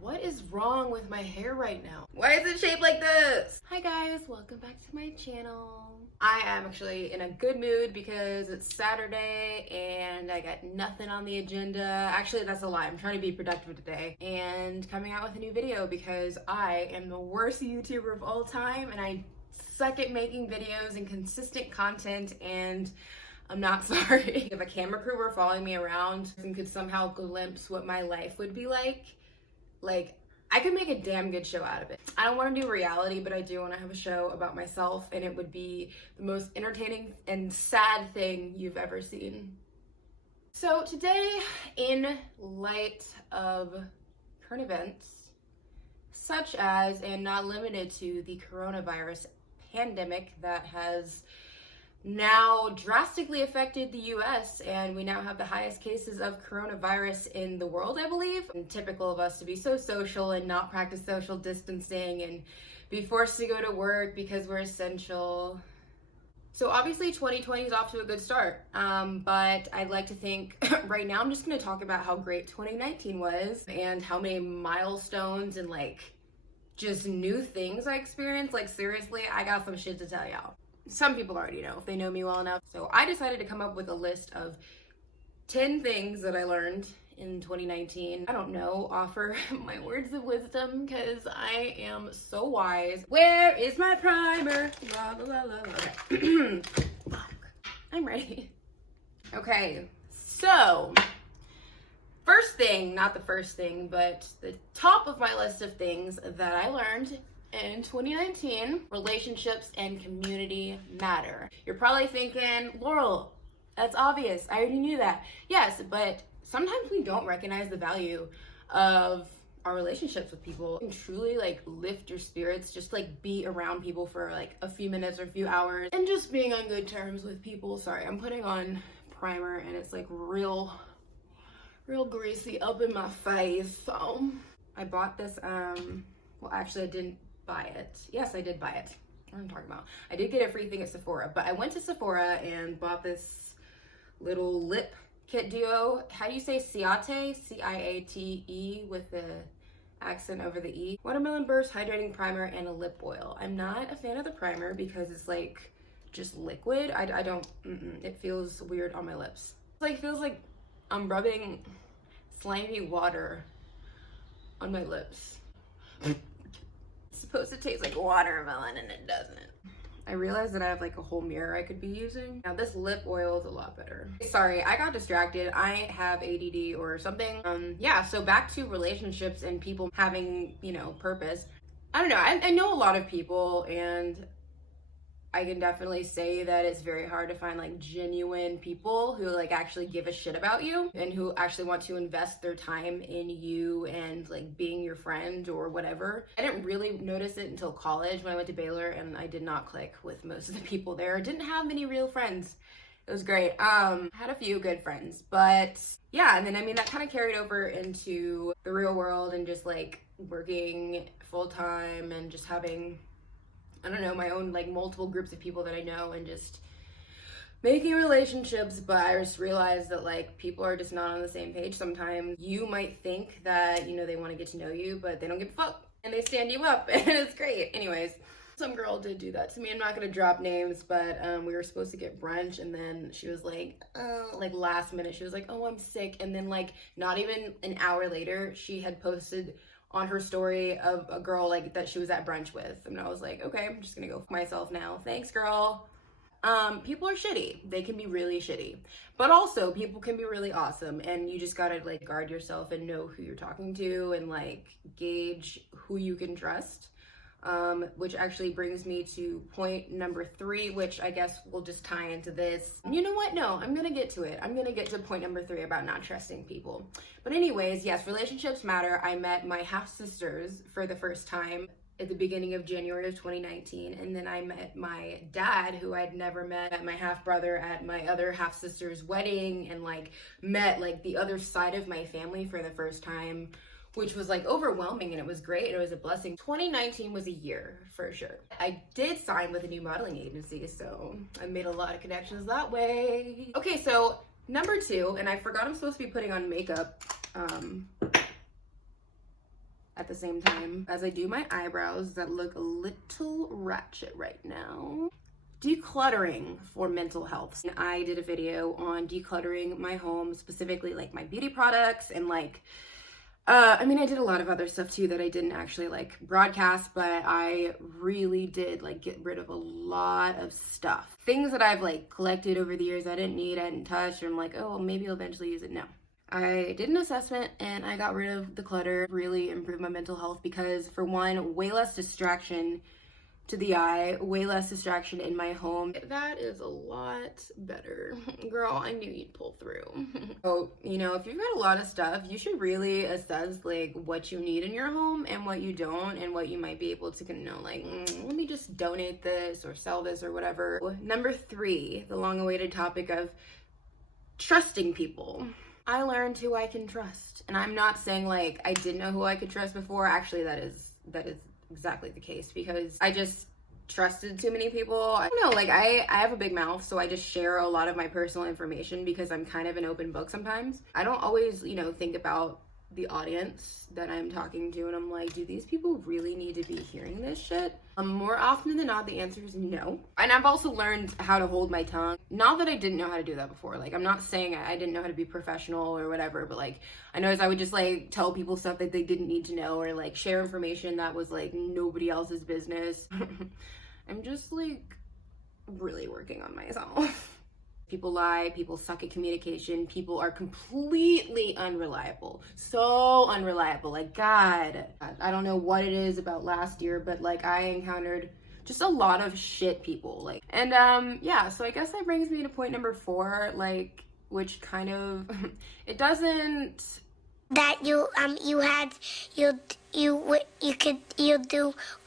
What is wrong with my hair right now? Why is it shaped like this? Hi guys, welcome back to my channel. I am actually in a good mood because it's Saturday and I got nothing on the agenda. Actually, that's a lie. I'm trying to be productive today and coming out with a new video because I am the worst YouTuber of all time and I suck at making videos and consistent content, and I'm not sorry. If a camera crew were following me around and could somehow glimpse what my life would be like, I could make a damn good show out of it. I don't want to do reality, but I do want to have a show about myself, and it would be the most entertaining and sad thing you've ever seen. So today, in light of current events, such as and not limited to the coronavirus pandemic that has now drastically affected the US, and we now have the highest cases of coronavirus in the world, I believe. And typical of us to be so social and not practice social distancing and be forced to go to work because we're essential. So obviously 2020 is off to a good start, but I'd like to think right now I'm just going to talk about how great 2019 was and how many milestones and just new things I experienced. Seriously, I got some shit to tell y'all. Some people already know if they know me well enough. So I decided to come up with a list of 10 things that I learned in 2019. I don't know, offer my words of wisdom because I am so wise. Where is my primer? La, la, la, la. Okay. I'm ready. Okay, so first thing, not the first thing, but the top of my list of things that I learned in 2019, relationships and community matter. You're probably thinking, Laurel, that's obvious. I already knew that. Yes, but sometimes we don't recognize the value of our relationships with people. And truly lift your spirits, just be around people for a few minutes or a few hours and just being on good terms with people. Sorry, I'm putting on primer and it's real greasy up in my face. So I bought this, well actually I didn't buy it. Yes, I did buy it. What am I talking about? I did get a free thing at Sephora, but I went to Sephora and bought this little lip kit duo. How do you say Ciate? C-I-A-T-E with the accent over the E. Watermelon Burst Hydrating Primer and a lip oil. I'm not a fan of the primer because it's just liquid. I don't, it feels weird on my lips. It feels like I'm rubbing slimy water on my lips. It's supposed to taste like watermelon and it doesn't. I realized that I have a whole mirror I could be using. Now this lip oil is a lot better. Sorry, I got distracted. I have ADD or something. Yeah, so back to relationships and people having, purpose. I don't know, I know a lot of people, and I can definitely say that it's very hard to find genuine people who actually give a shit about you and who actually want to invest their time in you and being your friend or whatever. I didn't really notice it until college when I went to Baylor, and I did not click with most of the people there. Didn't have many real friends. It was great. Had a few good friends, but yeah, and then that kind of carried over into the real world and just working full time and just having, I don't know, my own multiple groups of people that I know and just making relationships. But I just realized that people are just not on the same page sometimes. You might think that, they want to get to know you, but they don't give a fuck and they stand you up and it's great. Anyways, some girl did do that to me. I'm not gonna drop names, but we were supposed to get brunch and then she was last minute, she was oh, I'm sick. And then not even an hour later, she had posted on her story of a girl that she was at brunch with, and I was okay, I'm just gonna go for myself now. Thanks, girl. People are shitty. They can be really shitty, but also people can be really awesome, and you just gotta guard yourself and know who you're talking to and gauge who you can trust. Which actually brings me to point number 3, which I guess will just tie into this. You know what? No, I'm gonna get to it. I'm gonna get to point number 3 about not trusting people. But anyways, yes, relationships matter. I met my half-sisters for the first time at the beginning of January of 2019, and then I met my dad, who I'd never met my half-brother at my other half-sister's wedding, and met the other side of my family for the first time, which was overwhelming, and it was great. It was a blessing. 2019 was a year for sure. I did sign with a new modeling agency, so I made a lot of connections that way. Okay, so number 2, and I forgot I'm supposed to be putting on makeup. at the same time as I do my eyebrows that look a little ratchet right now. Decluttering for mental health. I did a video on decluttering my home, specifically like my beauty products and like I did a lot of other stuff too that I didn't actually like broadcast, but I really did like get rid of a lot of stuff. Things that I've like collected over the years I didn't need, I didn't touch, or I'm like, oh, maybe I'll eventually use it. No. I did an assessment and I got rid of the clutter, really improved my mental health because for one, way less distraction to the eye, way less distraction in my home. That is a lot better. Girl, I knew you'd pull through. So, you know, if you've got a lot of stuff, you should really assess like what you need in your home and what you don't and what you might be able to, you know, like, let me just donate this or sell this or whatever. Number 3, the long-awaited topic of trusting people. I learned who I can trust. And I'm not saying like I didn't know who I could trust before. Actually, that is exactly the case because I just trusted too many people. I don't know, like I have a big mouth, so I just share a lot of my personal information because I'm kind of an open book sometimes. I don't always, you know, think about the audience that I'm talking to and I'm like, do these people really need to be hearing this shit? More often than not, the answer is no. And I've also learned how to hold my tongue. Not that I didn't know how to do that before. Like, I'm not saying I didn't know how to be professional or whatever, but like, I noticed I would just like tell people stuff that they didn't need to know or like share information that was like nobody else's business. I'm just like really working on myself. People lie, people suck at communication, people are completely unreliable. So unreliable. Like, God, I don't know what it is about last year, but like I encountered just a lot of shit people. Like, and yeah, so I guess that brings me to point number 4, like, which kind of, it doesn't. That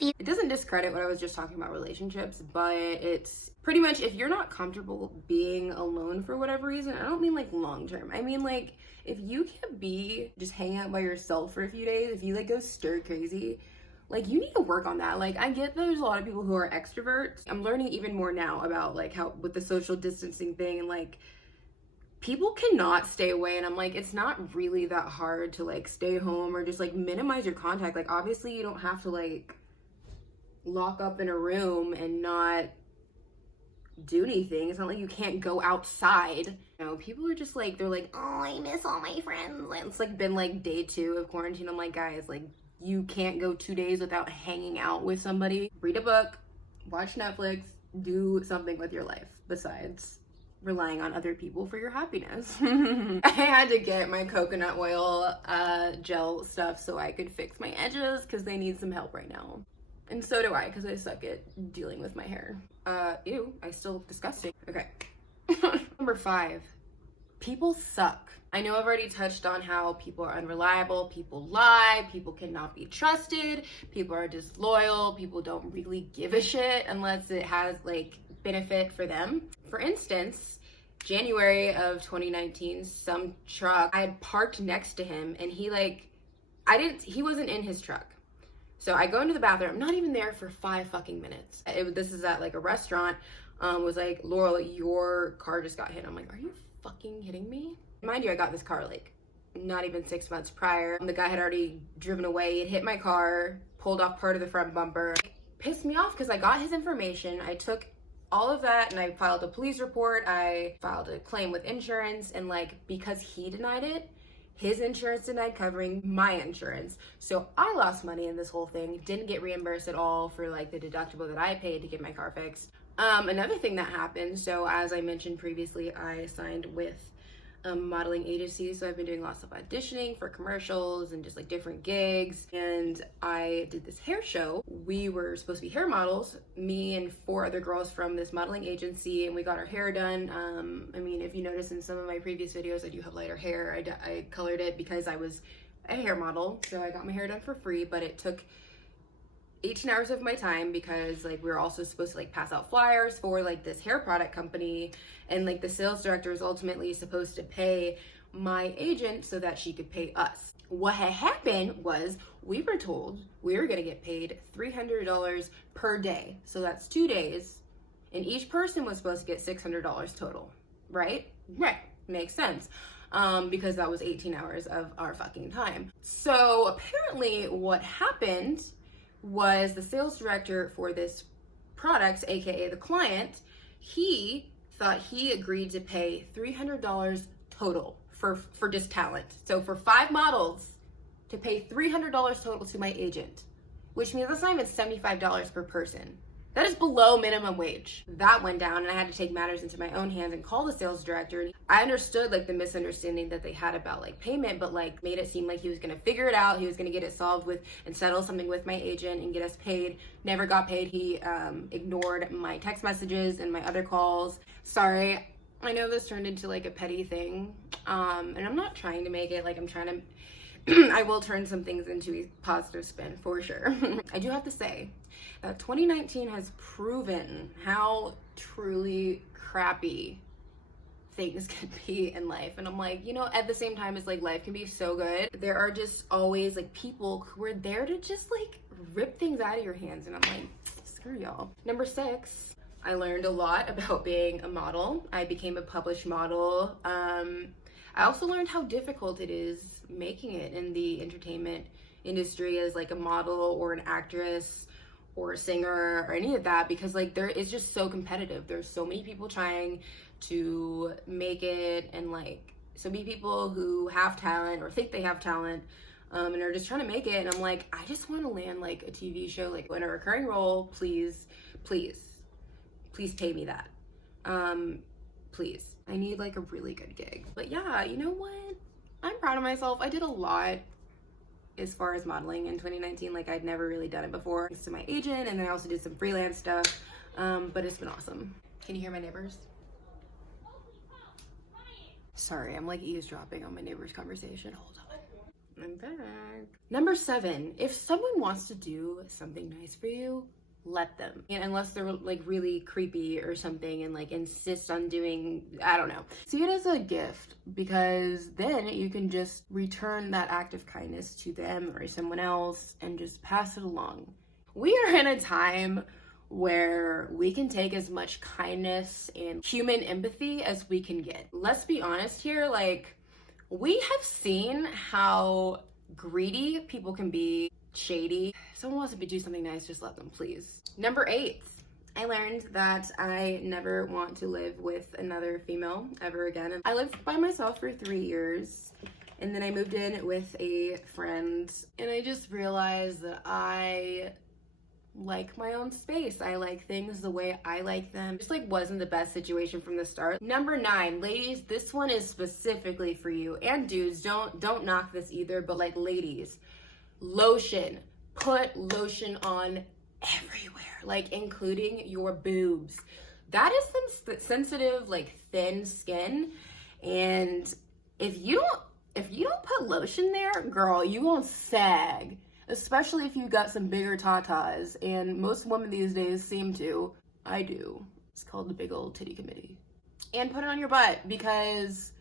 It doesn't discredit what I was just talking about relationships, but it's pretty much if you're not comfortable being alone for whatever reason, I don't mean like long term. I mean like if you can't be just hanging out by yourself for a few days, if you like go stir crazy, like you need to work on that. Like I get there's a lot of people who are extroverts. I'm learning even more now about like how with the social distancing thing and like people cannot stay away and I'm like it's not really that hard to like stay home or just like minimize your contact. Like obviously you don't have to like lock up in a room and not do anything. It's not like you can't go outside. You know, people are just like they're like, oh, I miss all my friends. And it's like been like day 2 of quarantine. I'm like, guys, like you can't go 2 days without hanging out with somebody. Read a book, watch Netflix, do something with your life besides relying on other people for your happiness. I had to get my coconut oil gel stuff so I could fix my edges because they need some help right now. And so do I because I suck at dealing with my hair. Ew, I still look disgusting. Okay. Number 5, people suck. I know I've already touched on how people are unreliable, people lie, people cannot be trusted, people are disloyal, people don't really give a shit unless it has like benefit for them. For instance, January of 2019, some truck, I had parked next to him and he wasn't in his truck. So I go into the bathroom, I'm not even there for 5 fucking minutes. This is at like a restaurant, was like, Laurel, your car just got hit. I'm like, are you fucking kidding me? Mind you, I got this car like not even 6 months prior. The guy had already driven away, it hit my car, pulled off part of the front bumper. It pissed me off because I got his information. I took all of that and I filed a police report. I filed a claim with insurance and like because he denied it, his insurance denied covering my insurance. So I lost money in this whole thing, didn't get reimbursed at all for like the deductible that I paid to get my car fixed. Another thing that happened, so as I mentioned previously, I signed with a modeling agency, so I've been doing lots of auditioning for commercials and just like different gigs, and I did this hair show. We were supposed to be hair models, me and 4 other girls from this modeling agency, and we got our hair done. I mean, if you notice in some of my previous videos, I do have lighter hair. I colored it because I was a hair model, so I got my hair done for free, but it took 18 hours of my time because like we were also supposed to like pass out flyers for like this hair product company, and like the sales director is ultimately supposed to pay my agent so that she could pay us. What had happened was we were told we were gonna get paid $300 per day, so that's 2 days, and each person was supposed to get $600 total, right? Right, makes sense. because that was 18 hours of our fucking time. So apparently what happened was the sales director for this product, aka the client, he thought he agreed to pay $300 total for just talent. So for 5 models to pay $300 total to my agent, which means that's not even $75 per person. That is below minimum wage. That went down and I had to take matters into my own hands and call the sales director. I understood like the misunderstanding that they had about like payment, but like made it seem like he was gonna figure it out. He was gonna get it solved with and settle something with my agent and get us paid. Never got paid. He ignored my text messages and my other calls. Sorry, I know this turned into like a petty thing. And I'm not trying to make it like I'm trying to, I will turn some things into a positive spin for sure. I do have to say, 2019 has proven how truly crappy things can be in life. And I'm like, you know, at the same time, it's like life can be so good. There are just always like people who are there to just like rip things out of your hands. And I'm like, screw y'all. Number 6, I learned a lot about being a model. I became a published model. I also learned how difficult it is making it in the entertainment industry as like a model or an actress or a singer or any of that, because like there is just so competitive. There's so many people trying to make it, and like so many people who have talent or think they have talent and are just trying to make it. And I'm like, I just want to land like a TV show, like in a recurring role. Please pay me that. Please, I need like a really good gig. But yeah, you know what, I'm proud of myself. I did a lot as far as modeling in 2019. Like I'd never really done it before, thanks to my agent, and then I also did some freelance stuff, but it's been awesome. Can you hear my neighbors? Sorry, I'm like eavesdropping on my neighbor's conversation. Hold on, I'm back. Number 7, if someone wants to do something nice for you, let them. And unless they're like really creepy or something and like insist on doing, I don't know. See it as a gift, because then you can just return that act of kindness to them or someone else and just pass it along. We are in a time where we can take as much kindness and human empathy as we can get. Let's be honest here, like we have seen how greedy people can be, shady. If someone wants to do something nice, just let them, please. Number 8, I learned that I never want to live with another female ever again. And I lived by myself for 3 years, and then I moved in with a friend, and I just realized that I like my own space. I like things the way I like them. Just like wasn't the best situation from the start. Number 9, ladies, this one is specifically for you, and dudes, don't knock this either, but like ladies, lotion. Put lotion on everywhere, like including your boobs. That is some sensitive, like thin skin, and if you don't put lotion there, girl, you won't sag. Especially if you got some bigger tatas, and most women these days seem to. I do. It's called the big old titty committee. And put it on your butt, because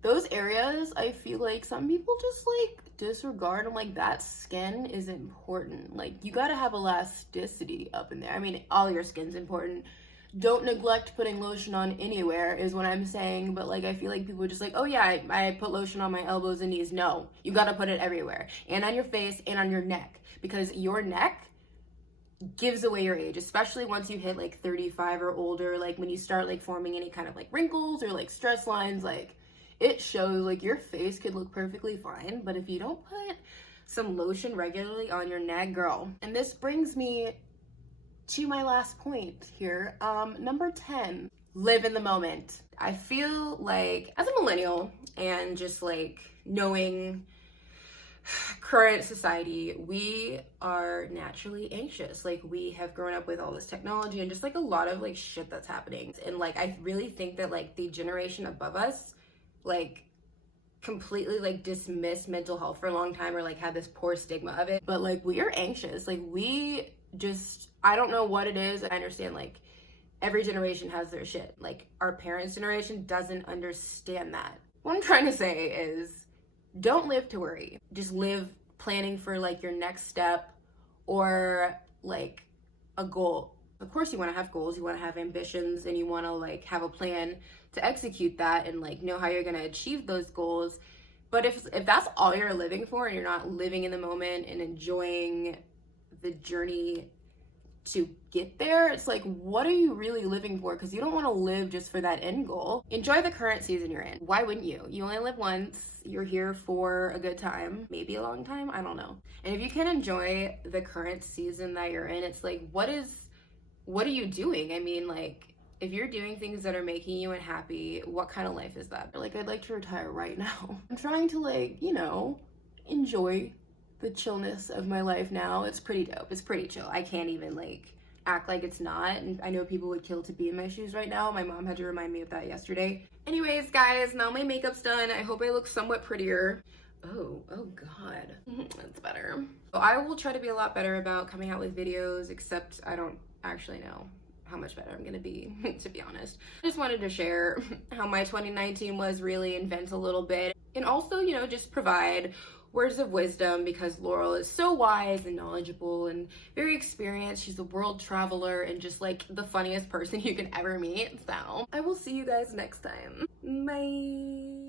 those areas, I feel like some people just like disregard. I'm like, that skin is important. Like you gotta have elasticity up in there. I mean, all your skin's important. Don't neglect putting lotion on anywhere is what I'm saying. But like I feel like people are just like, oh yeah, I put lotion on my elbows and knees. No, you gotta put it everywhere, and on your face and on your neck, because your neck gives away your age, especially once you hit like 35 or older. Like when you start like forming any kind of like wrinkles or like stress lines, like it shows. Like your face could look perfectly fine, but if you don't put some lotion regularly on your neck, girl. And this brings me to my last point here. Number 10, live in the moment. I feel like as a millennial and just like knowing current society, we are naturally anxious. Like we have grown up with all this technology and just like a lot of like shit that's happening. And like I really think that like the generation above us like completely like dismissed mental health for a long time, or like had this poor stigma of it. But like we are anxious. Like we just, I don't know what it is. I understand like every generation has their shit. Like our parents' generation doesn't understand that. What I'm trying to say is don't live to worry. Just live planning for like your next step or like a goal. Of course you want to have goals, you want to have ambitions, and you want to like have a plan to execute that and like know how you're going to achieve those goals. But if that's all you're living for and you're not living in the moment and enjoying the journey to get there, it's like, what are you really living for? Because you don't want to live just for that end goal. Enjoy the current season you're in. Why wouldn't you? You only live once. You're here for a good time, maybe a long time, I don't know. And if you can enjoy the current season that you're in, it's like, what are you doing? I mean, like, if you're doing things that are making you unhappy, what kind of life is that? Like, I'd like to retire right now. I'm trying to, like, you know, enjoy the chillness of my life now. It's pretty dope. It's pretty chill. I can't even, like, act like it's not. And I know people would kill to be in my shoes right now. My mom had to remind me of that yesterday. Anyways, guys, now my makeup's done. I hope I look somewhat prettier. Oh God. That's better. So I will try to be a lot better about coming out with videos, except I don't actually know how much better I'm gonna be, to be honest. I just wanted to share how my 2019 was really, and vent a little bit, and also, you know, just provide words of wisdom, because Laurel is so wise and knowledgeable and very experienced. She's a world traveler and just like the funniest person you can ever meet. So I will see you guys next time. Bye.